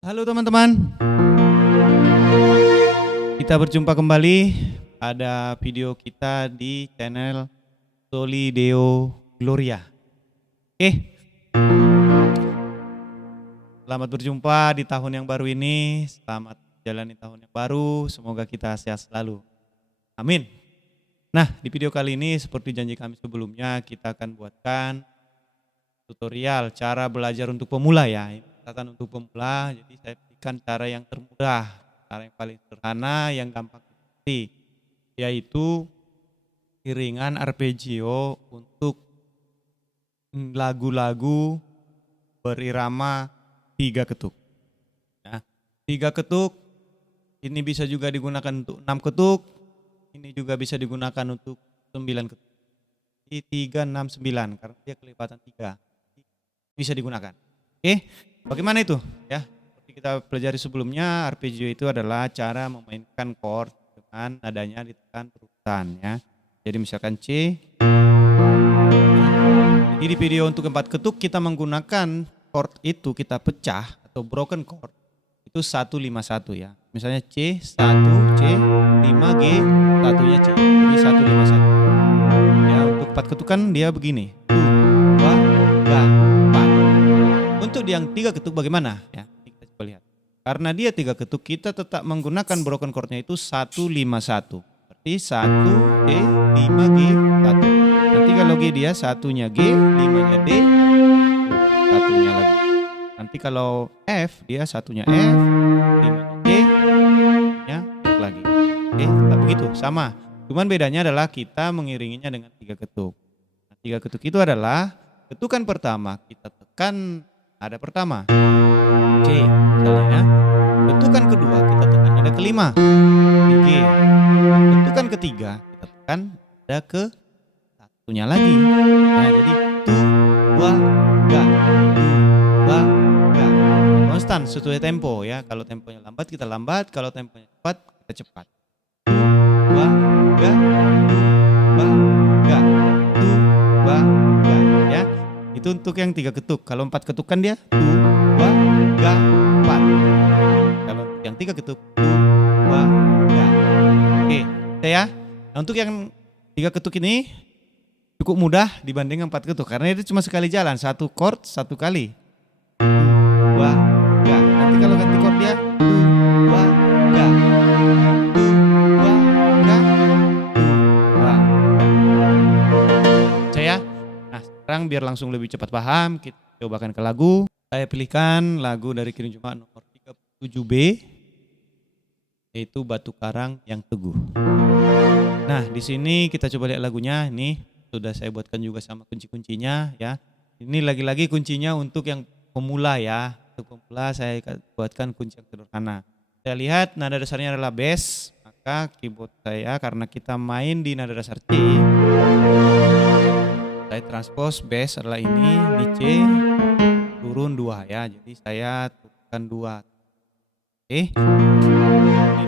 Halo teman-teman, kita berjumpa kembali pada video kita di channel Solideo Gloria. Selamat berjumpa di tahun yang baru ini, selamat menjalani tahun yang baru, semoga kita sehat selalu. Amin. Nah, di video kali ini seperti janji kami sebelumnya, kita akan buatkan tutorial cara belajar untuk pemula ya. Ini catatan untuk pemula, jadi saya berikan cara yang termudah, cara yang paling sederhana, yang gampang dimengerti, yaitu iringan arpeggio untuk lagu-lagu berirama 3 ketuk. Nah, 3 ketuk ini bisa juga digunakan untuk 6 ketuk, ini juga bisa digunakan untuk 9 ketuk. Di 3, 6, 9 karena dia kelipatan 3 bisa digunakan. Bagaimana itu? Ya, seperti kita pelajari sebelumnya, arpeggio itu adalah cara memainkan chord dengan nadanya ditekan berurutan ya. Jadi misalkan C. Jadi di video untuk 4 ketuk kita menggunakan chord itu kita pecah atau broken chord itu 151 ya. Misalnya C 1 C 5 G satunya C. Jadi 151. Ya, untuk 4 ketukan dia begini. 2 3 4. Untuk yang 3 ketuk bagaimana? Ya, kita coba lihat. Karena dia 3 ketuk, kita tetap menggunakan broken chordnya itu 151. Berarti 1 D 5 G 1. Nanti kalau G dia satunya G, 5-nya D, satunya lagi. Nanti kalau F dia satunya F, 5-nya D, nya F lagi. Tetap begitu, sama. Cuman bedanya adalah kita mengiringinya dengan 3 ketuk. Nah, 3 ketuk itu adalah ketukan pertama kita tekan nada pertama C misalnya ya. Ketukan kedua kita tekan nada kelima di G. Ketukan ketiga kita tekan nada ke satunya lagi. Nah, jadi tu dua ga konstan sesuai tempo ya. Kalau temponya lambat kita lambat, kalau temponya cepat kita cepat. Tu dua ga ya. Itu untuk yang 3 ketuk. Kalau 4 ketuk kan dia 2 3 4. Kalau yang 3 ketuk 2 3. Oke, ya. Nah, untuk yang 3 ketuk ini cukup mudah dibanding 4 ketuk karena itu cuma sekali jalan, satu chord satu kali. 2 3. Nanti kalau ganti chord dia 2 3. Saya sekarang biar langsung lebih cepat paham, kita cobakan ke lagu. Saya pilihkan lagu dari Kirim Jemaat nomor 37B, yaitu Batu Karang yang Teguh. Nah, di sini kita coba lihat lagunya. Ini sudah saya buatkan juga sama kunci-kuncinya ya. Ini lagi-lagi kuncinya untuk yang pemula ya. Untuk pemula saya buatkan kunci yang sederhana. Saya lihat nada dasarnya adalah bass, maka keyboard saya karena kita main di nada dasar C, saya transpose bass adalah ini C turun 2 ya. Jadi saya turunkan 2. Ini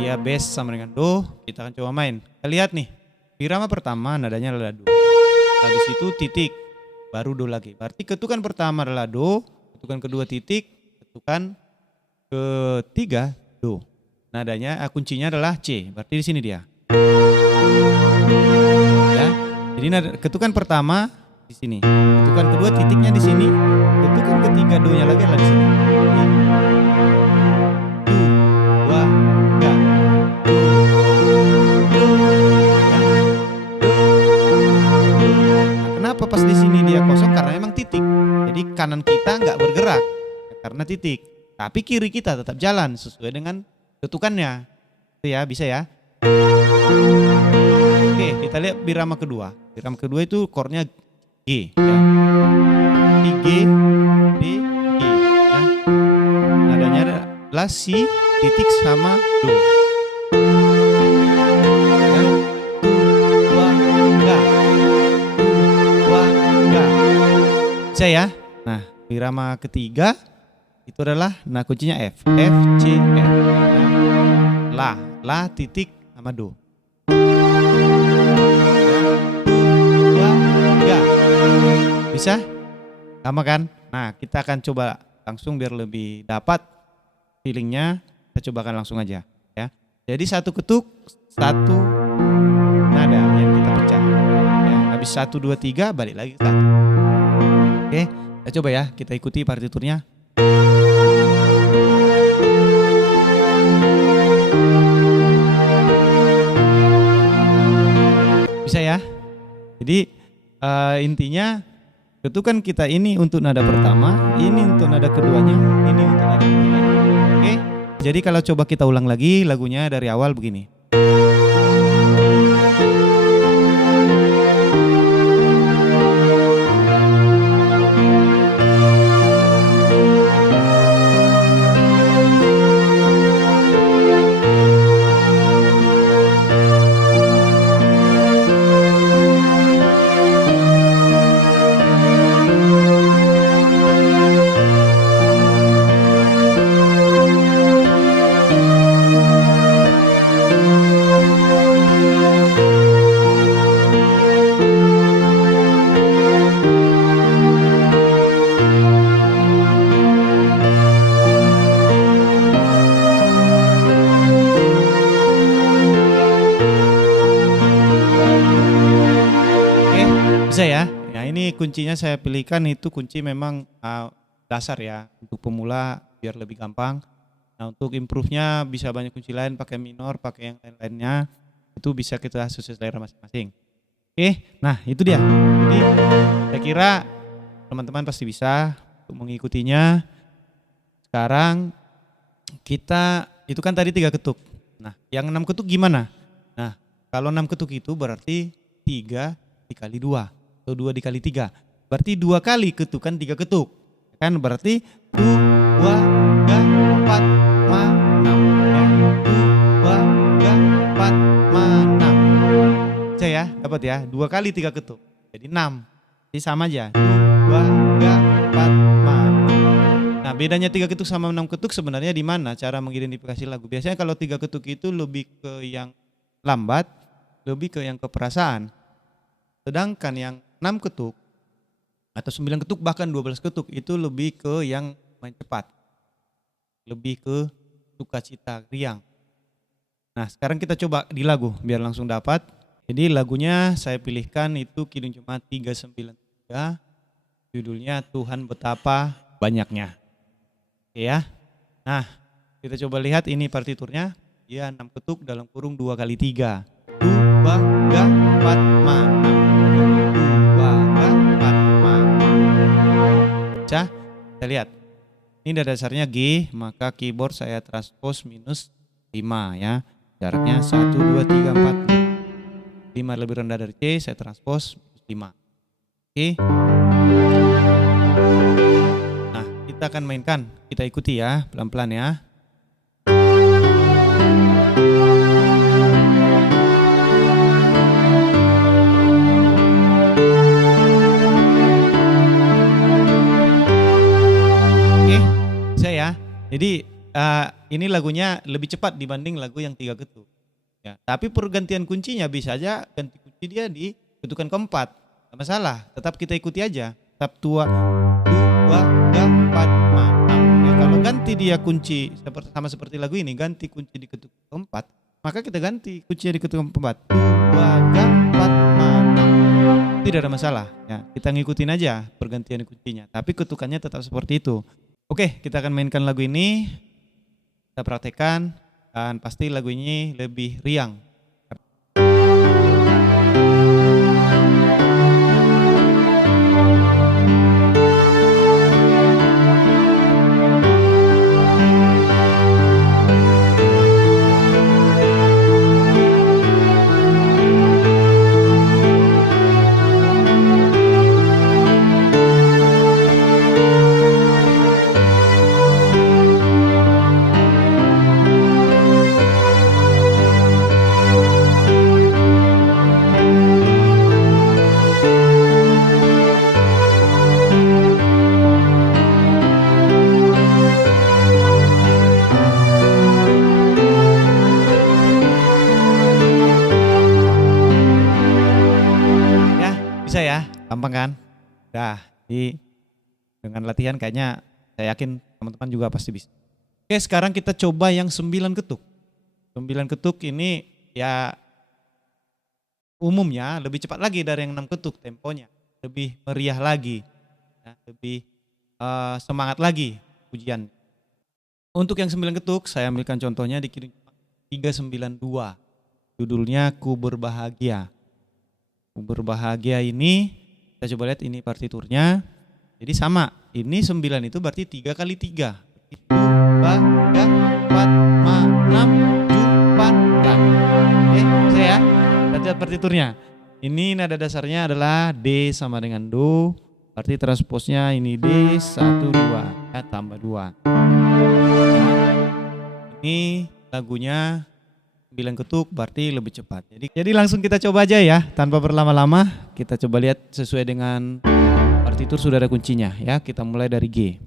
dia bass sama dengan do. Kita akan coba main. Kita lihat nih. Irama pertama nadanya adalah do. Habis itu titik baru do lagi. Berarti ketukan pertama adalah do, ketukan kedua titik, ketukan ketiga do. Nadanya kuncinya adalah C. Berarti di sini dia. Ya. Jadi ketukan pertama di sini, ketukan kedua titiknya di sini, ketukan ketiga do-nya lagi adalah di sini. Dua, tiga. Nah, kenapa pas di sini dia kosong? Karena memang titik. Jadi kanan kita nggak bergerak karena titik, tapi kiri kita tetap jalan sesuai dengan ketukannya. Itu ya, bisa ya. Oke, kita lihat birama kedua. Birama kedua itu chordnya G ya. Di G, D, G ya. Nadanya adalah si titik sama do ya. Dua, ga. Bisa ya. Nah, birama ketiga itu adalah kuncinya F C F ya. La titik sama do. Bisa? Sama kan? Nah, kita akan coba langsung biar lebih dapat feelingnya, kita cobakan langsung aja ya. Jadi satu ketuk, satu nada yang kita pecah. Ya, habis 1, 2, 3 balik lagi ke 1. Oke, kita coba ya, kita ikuti partiturnya. Bisa ya? Jadi intinya ketukan kita ini untuk nada pertama, ini untuk nada keduanya, ini untuk nada ketiganya. Oke? Jadi kalau coba kita ulang lagi lagunya dari awal begini. Bisa ya? Nah ini kuncinya saya pilihkan itu kunci memang dasar ya. Untuk pemula biar lebih gampang. Nah untuk improve-nya bisa banyak kunci lain, pakai minor, pakai yang lain-lainnya. Itu bisa kita sesuai selera masing-masing. Oke, nah itu dia. Jadi saya kira teman-teman pasti bisa untuk mengikutinya. Sekarang kita, itu kan tadi 3 ketuk. Nah yang 6 ketuk gimana? Nah kalau 6 ketuk itu berarti 3 dikali 2. Atau 2 dikali 3. Berarti 2 kali ketukan 3 ketuk. Kan berarti 2, 3, 4, 5, 6. Ya. 2, 3, 4, 5, 6. Bisa ya? Dapat ya? 2 kali 3 ketuk. Jadi 6. Jadi sama aja. 2, 3, 4, 5. Nah bedanya 3 ketuk sama 6 ketuk sebenarnya di mana cara mengidentifikasi lagu. Biasanya kalau 3 ketuk itu lebih ke yang lambat, lebih ke yang keperasaan. Sedangkan yang 6 ketuk atau 9 ketuk bahkan 12 ketuk itu lebih ke yang main cepat. Lebih ke sukacita, riang. Nah sekarang kita coba di lagu biar langsung dapat. Jadi lagunya saya pilihkan itu Kidung Jemaat 393. Judulnya Tuhan Betapa Banyaknya. Oke ya. Nah kita coba lihat ini partiturnya. Dia 6 ketuk dalam kurung 2 kali 3. 2, 3, 4, 5, 6. Kita lihat ini nada dasarnya G, maka keyboard saya transpose minus 5 ya, jaraknya 1, 2, 3, 4, 5 lebih rendah dari C, saya transpose minus 5. Oke. Nah kita akan mainkan, kita ikuti ya pelan-pelan ya. Jadi ini lagunya lebih cepat dibanding lagu yang 3 ketuk. Ya, tapi pergantian kuncinya bisa aja ganti kunci dia di ketukan keempat. Tidak masalah, tetap kita ikuti aja. Tetap 2, 3, 4, 5, 6. Ya, kalau ganti dia kunci sama seperti lagu ini, ganti kunci di ketukan keempat, maka kita ganti kuncinya di ketukan keempat. 2, 3, 4, 5, 6. Tidak ada masalah. Ya, kita ngikutin aja pergantian kuncinya. Tapi ketukannya tetap seperti itu. Oke, kita akan mainkan lagu ini, kita praktekkan, dan pasti lagu ini lebih riang. Gampang kan? Nah, dengan latihan kayaknya saya yakin teman-teman juga pasti bisa. Oke, sekarang kita coba yang 9 ketuk. 9 ketuk ini ya umumnya lebih cepat lagi dari yang 6 ketuk temponya. Lebih meriah lagi, ya, lebih semangat lagi pujian. Untuk yang 9 ketuk saya ambilkan contohnya di 392. Judulnya Ku Berbahagia. Ku Berbahagia ini kita coba lihat ini partiturnya. Jadi sama, ini 9 itu berarti 3 kali 3. 1, 2, 3, 4, 5, 6, 7, 8. Oke, bisa ya? Kita lihat partiturnya. Ini nada dasarnya adalah D sama dengan Do. Berarti transposnya ini D, 1, 2. Ya, tambah 2. Ini lagunya 9 ketuk berarti lebih cepat. Jadi langsung kita coba aja ya, tanpa berlama-lama. Kita coba lihat sesuai dengan partitur sudah ada kuncinya ya. Kita mulai dari G.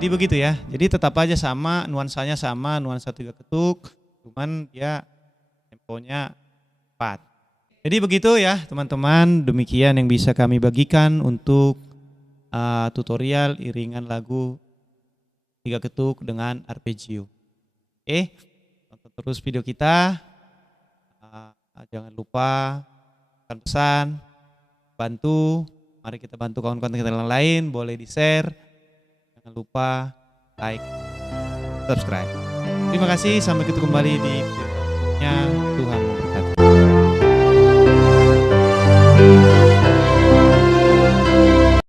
Jadi begitu ya, jadi tetap aja sama, nuansanya sama, nuansa 3 ketuk, cuman dia temponya 4. Jadi begitu ya teman-teman, demikian yang bisa kami bagikan untuk tutorial iringan lagu 3 ketuk dengan arpeggio. Oke, tonton terus video kita, jangan lupa pesan, bantu, mari kita bantu kawan-kawan kita yang lain, boleh di-share. Jangan lupa like, subscribe. Terima kasih, sampai ketemu kembali di video selanjutnya.